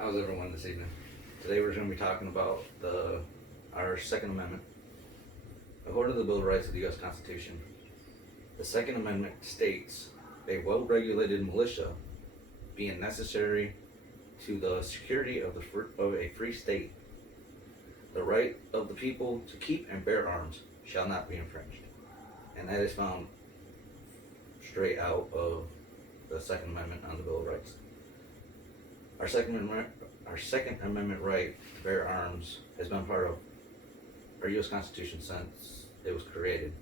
How's everyone this evening? Today we're going to be talking about our Second Amendment. According to the Bill of Rights of the U.S. Constitution, the Second Amendment states a well-regulated militia being necessary to the security of a free state. The right of the people to keep and bear arms shall not be infringed. And that is found straight out of the Second Amendment on the Bill of Rights. Our Second Amendment right to bear arms has been part of our U.S. Constitution since it was created.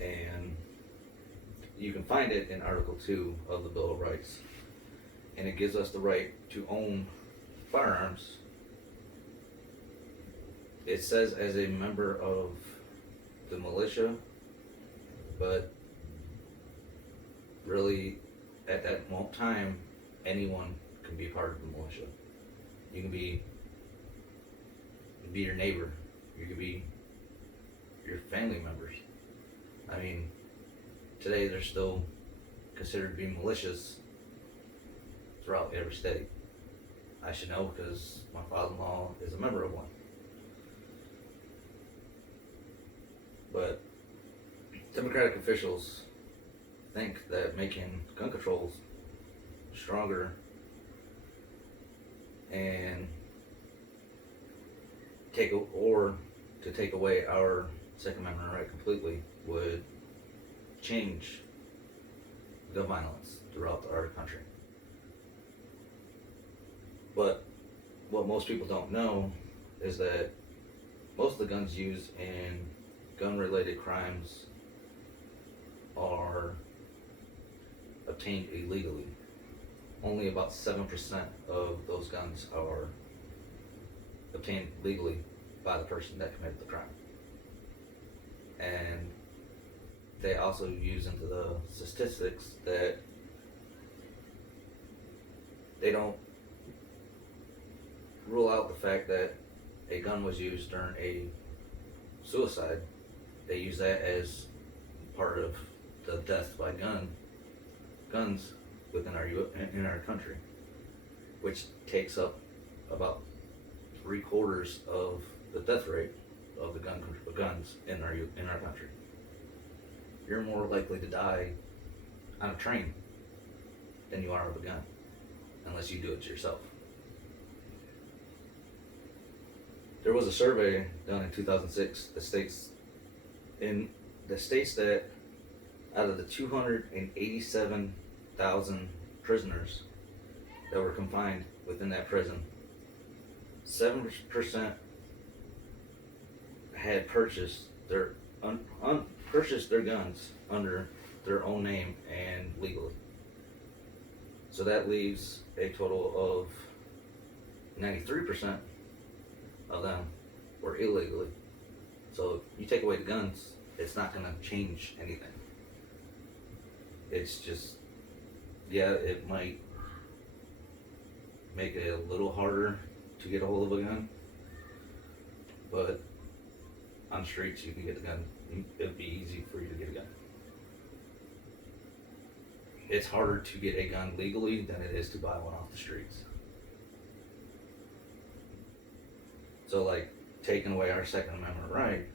And you can find it in Article 2 of the Bill of Rights. And it gives us the right to own firearms. It says as a member of the militia, but really at that time, anyone can be part of the militia. You can be your neighbor. You can be your family members. I mean, today they're still considered to be militias throughout every state. I should know because my father-in-law is a member of one. But Democratic officials think that making gun controls stronger and to take away our Second Amendment right completely would change gun violence throughout our country. But what most people don't know is that most of the guns used in gun-related crimes are obtained illegally. Only about 7% of those guns are obtained legally by the person that committed the crime. And they also use into the statistics that they don't rule out the fact that a gun was used during a suicide. They use that as part of the death by guns within in our country, which takes up about 3/4 of the death rate of the guns in our country. You're more likely to die on a train than you are with a gun, unless you do it yourself. There was a survey done in 2006 that states that out of the 287,000 prisoners that were confined within that prison, 7% had purchased their guns under their own name and legally. So that leaves a total of 93% of them were illegally. So you take away the guns, it's not going to change anything. It's just, it might make it a little harder to get a hold of a gun, but on the streets you can get a gun. It'd be easy for you to get a gun. It's harder to get a gun legally than it is to buy one off the streets. So like taking away our Second Amendment right,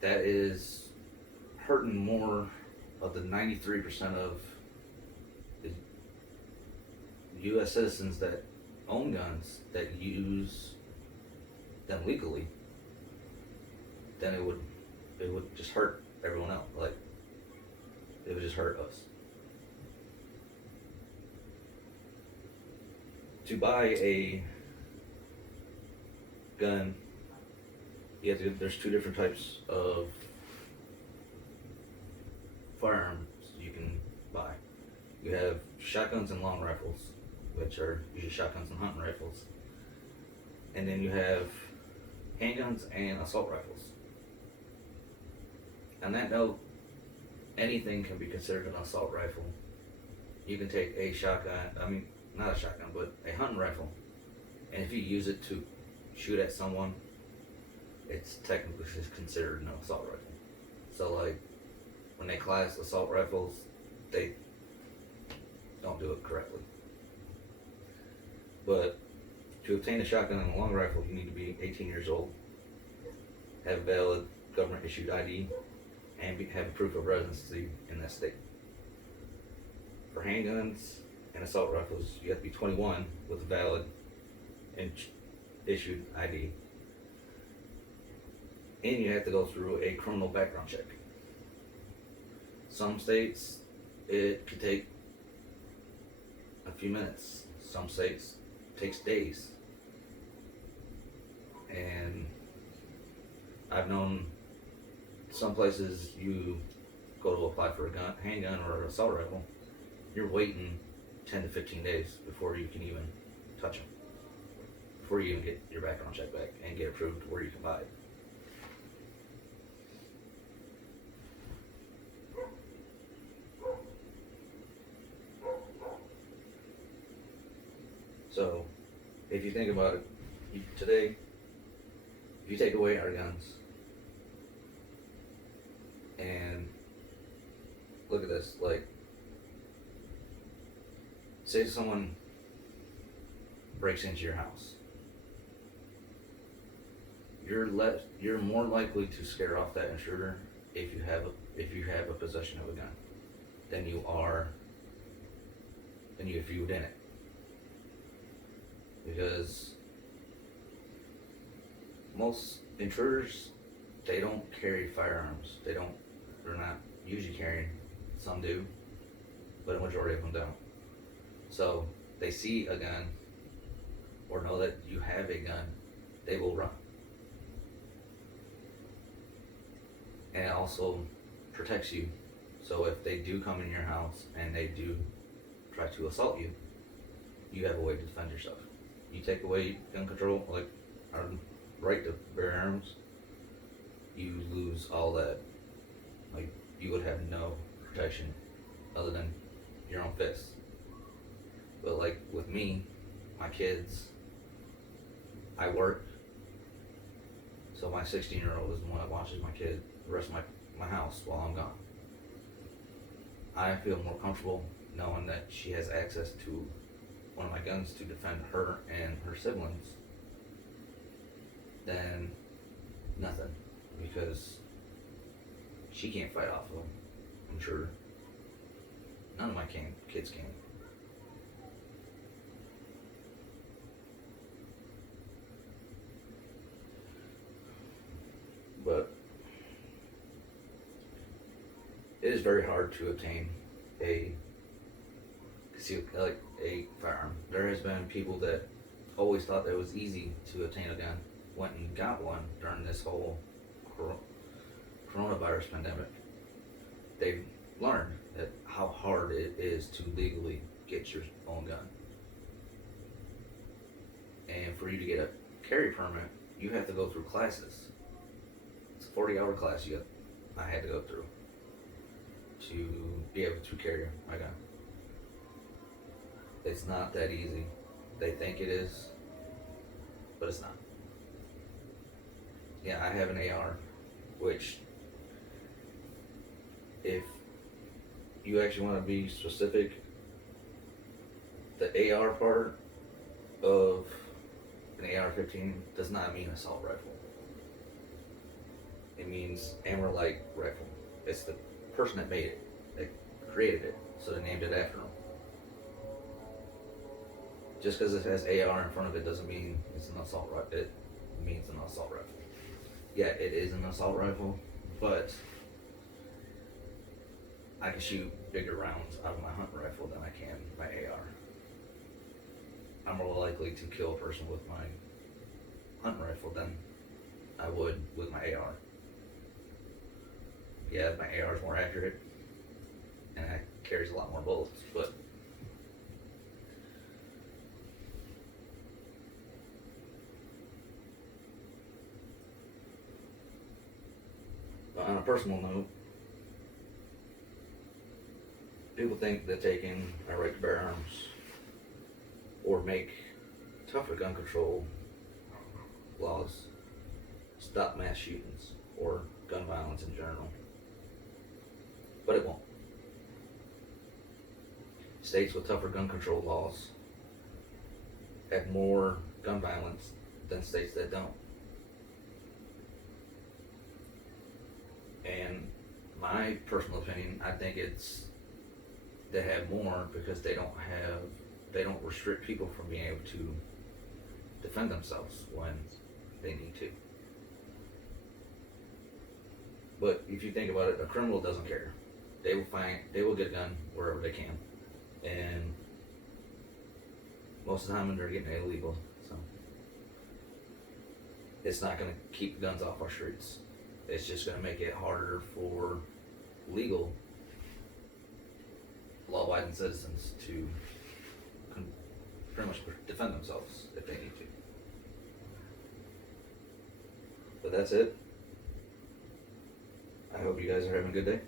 that is hurting more of the 93% of the U.S. citizens that own guns, that use them legally, then it would just hurt everyone else. Like, it would just hurt us. To buy a gun, there's two different types of firearms you can buy. You have shotguns and long rifles, which are usually shotguns and hunting rifles. And then you have handguns and assault rifles. On that note, anything can be considered an assault rifle. You can take a shotgun, not a shotgun, but a hunting rifle, and if you use it to shoot at someone, it's technically considered an assault rifle. So like, when they class assault rifles, they do it correctly. But to obtain a shotgun and a long rifle, you need to be 18 years old, have valid government issued ID, and have a proof of residency in that state. For handguns and assault rifles, you have to be 21 with a valid and issued ID. And you have to go through a criminal background check. Some states, it could take a few minutes. Some states, it takes days. And I've known some places you go to apply for a handgun or an assault rifle, you're waiting 10 to 15 days before you can even touch them. Before you even get your background check back and get approved where you can buy it. So, if you think about it, today, if you take away our guns, and look at this, like, say someone breaks into your house, you're more likely to scare off that intruder if you have a possession of a gun than if you didn't. Because most intruders, they don't carry firearms. They're not usually carrying. Some do, but a majority of them don't. So they see a gun or know that you have a gun, they will run. And it also protects you. So if they do come in your house and they do try to assault you, you have a way to defend yourself. You take away gun control, like our right to bear arms, you lose all that. Like, you would have no protection other than your own fists. But like with me, my kids, I work, so my 16-year-old is the one that watches my kid, the rest of my house while I'm gone. I feel more comfortable knowing that she has access to one of my guns to defend her and her siblings than nothing, because she can't fight off of them. I'm sure none of my kids can. But it is very hard to obtain a firearm. There has been people that always thought that it was easy to obtain a gun, went and got one during this whole coronavirus pandemic. They've learned that how hard it is to legally get your own gun. And for you to get a carry permit, you have to go through classes. It's a 40-hour class I had to go through to be able to carry my gun. It's not that easy. They think it is, but it's not. Yeah, I have an AR, which, if you actually want to be specific, the AR part of an AR-15 does not mean assault rifle. It means hammer-like rifle. It's the person that made it, that created it, so they named it after them. Just because it has AR in front of it doesn't mean it's an assault rifle. It means an assault rifle. Yeah, it is an assault rifle, but I can shoot bigger rounds out of my hunting rifle than I can my AR. I'm more likely to kill a person with my hunting rifle than I would with my AR. Yeah, my AR is more accurate, and it carries a lot more bullets, but on a personal note, people think that taking our right to bear arms or make tougher gun control laws stop mass shootings or gun violence in general. But it won't. States with tougher gun control laws have more gun violence than states that don't. And my personal opinion, I think it's they have more because they don't restrict people from being able to defend themselves when they need to. But if you think about it, a criminal doesn't care. They will get a gun wherever they can, and most of the time they're getting it illegal. So it's not going to keep guns off our streets. It's just going to make it harder for legal, law-abiding citizens to pretty much defend themselves if they need to. But that's it. I hope you guys are having a good day.